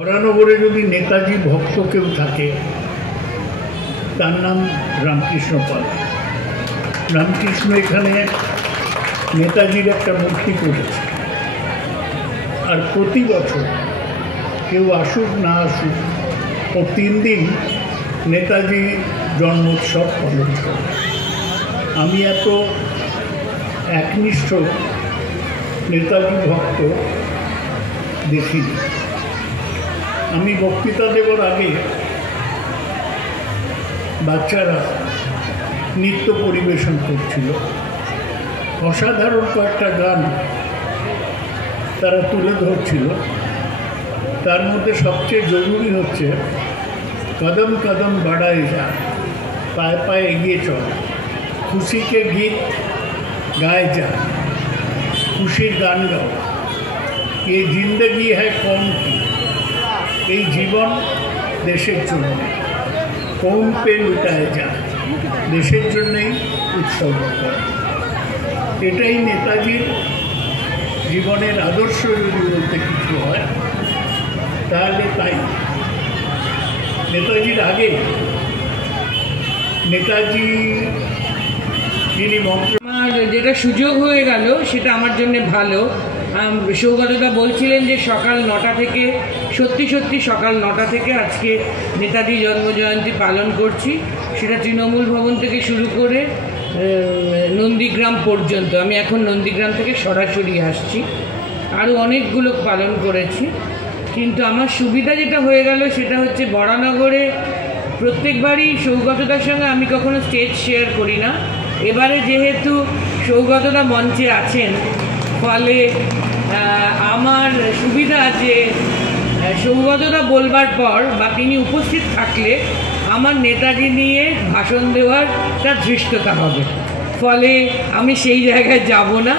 বরানগরে যদি নেতাজি ভক্ত কেউ থাকে তার নাম রামকৃষ্ণ পাল। রামকৃষ্ণ এখানে নেতাজির একটা মূর্তি করেছে, আর প্রতি বছর কেউ আসুক না আসুক ও 3 দিন নেতাজি জন্মোৎসব পালন করে। আমি এত একনিষ্ঠ নেতাজি ভক্ত দেখিনি। আমি বক্তৃতা দেবার আগে বাচ্চারা নৃত্য পরিবেশন করছিল, অসাধারণ কয়েকটা গান তারা তুলে ধরছিল। তার মধ্যে সবচেয়ে জরুরি হচ্ছে কদম কদম বাড়ায় যা, পায়ে পায়ে এগিয়ে চল, খুশিকে গীত গায়ে যা, খুশির গান গাও, এ জিন্দগি হ্যায় কম কি, এই জীবন দেশের জন্য, কম পে লুটায় যা, দেশের জন্যেই উৎসর্গ করা। এটাই নেতাজির জীবনের আদর্শ যদি বলতে কিছু হয় তাহলে তাই। নেতাজির আগে নেতাজি যিনি আমার যেটা সুযোগ হয়ে গেল সেটা আমার জন্য ভালো। সৌগতদা বলছিলেন যে সকাল 9টা থেকে সত্যি সকাল 9টা থেকে আজকে নেতাজি জন্মজয়ন্তী পালন করছি। সেটা তৃণমূল ভবন থেকে শুরু করে নন্দীগ্রাম পর্যন্ত। আমি এখন নন্দীগ্রাম থেকে সরাসরি আসছি, আরও অনেকগুলো পালন করেছি। কিন্তু আমার সুবিধা যেটা হয়ে গেল সেটা হচ্ছে বরানগরে প্রত্যেকবারই সৌগতদার সঙ্গে আমি কখনো স্টেজ শেয়ার করি না। এবারে যেহেতু সৌগতদা মঞ্চে আছেন, ফলে আমার সুবিধা আছে সৌগতদা বলবার পর বা তিনি উপস্থিত থাকলে আমার নেতাজি নিয়ে ভাষণ দেওয়ার তার ধৃষ্টতা হবে। ফলে আমি সেই জায়গায় যাব না,